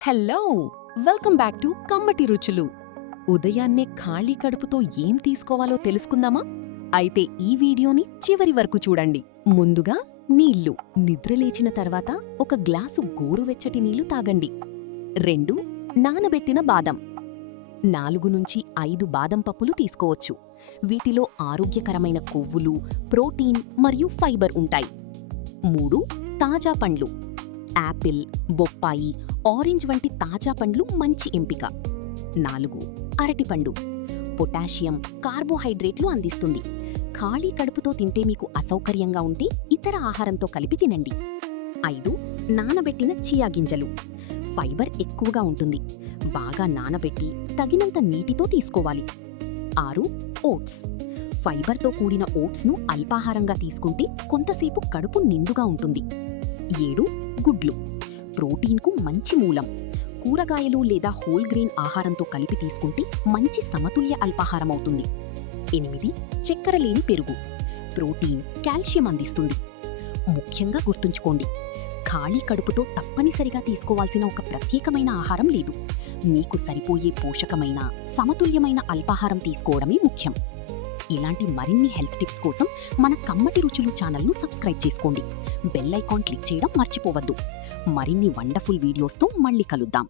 Hello! Welcome back to కమ్మటి రుచులు. ఉదయాన్నే ఖాళీ కడుపుతో ఏం తీసుకోవాలో తెలుసుకుందామా? అయితే ఈ వీడియోని చివరి వరకు చూడండి. ముందుగా నీళ్లు. నిద్రలేచిన తర్వాత ఒక గ్లాసు గోరువెచ్చటి నీళ్లు తాగండి. 2 నానబెట్టిన బాదం. 4-5 బాదం పప్పులు తీసుకోవచ్చు. వీటిలో ఆరోగ్యకరమైన కొవ్వులు, ప్రోటీన్ మరియు ఫైబర్ ఉంటాయి. 3 తాజా పండ్లు. యాపిల్, బొప్పాయి, ఆరెంజ్ వంటి తాజా పండ్లు మంచి ఎంపిక. 4 అరటిపండు. పొటాషియం, కార్బోహైడ్రేట్లు అందిస్తుంది. ఖాళీ కడుపుతో తింటే మీకు అసౌకర్యంగా ఉంటే ఇతర ఆహారంతో కలిపి తినండి. 5 నానబెట్టిన చియా గింజలు. ఫైబర్ ఎక్కువగా ఉంటుంది. బాగా నానబెట్టి తగినంత నీటితో తీసుకోవాలి. 6 ఓట్స్. ఫైబర్తో కూడిన ఓట్స్ను అల్పాహారంగా తీసుకుంటే కొంతసేపు కడుపు నిండుగా ఉంటుంది. 7 గుడ్లు. ప్రోటీన్కు మంచి మూలం. కూరగాయలు లేదా హోల్ గ్రెయిన్ ఆహారంతో కలిపి తీసుకుంటే మంచి సమతుల్య అల్పాహారం అవుతుంది. 8 చక్కెర లేని పెరుగు. ప్రోటీన్, కాల్షియం అందిస్తుంది. ముఖ్యంగా గుర్తుంచుకోండి, ఖాళీ కడుపుతో తప్పనిసరిగా తీసుకోవాల్సిన ఒక ప్రత్యేకమైన ఆహారం లేదు. మీకు సరిపోయే పోషకమైన, సమతుల్యమైన అల్పాహారం తీసుకోవడమే ముఖ్యం. ఇలాంటి మరిన్ని హెల్త్ టిప్స్ కోసం మన కమ్మటి రుచులు ఛానల్ను సబ్స్క్రైబ్ చేసుకోండి. బెల్ ఐకాన్ క్లిక్ చేయడం మర్చిపోవద్దు. మరిన్ని వండర్ఫుల్ వీడియోస్తో మళ్ళీ కలుద్దాం.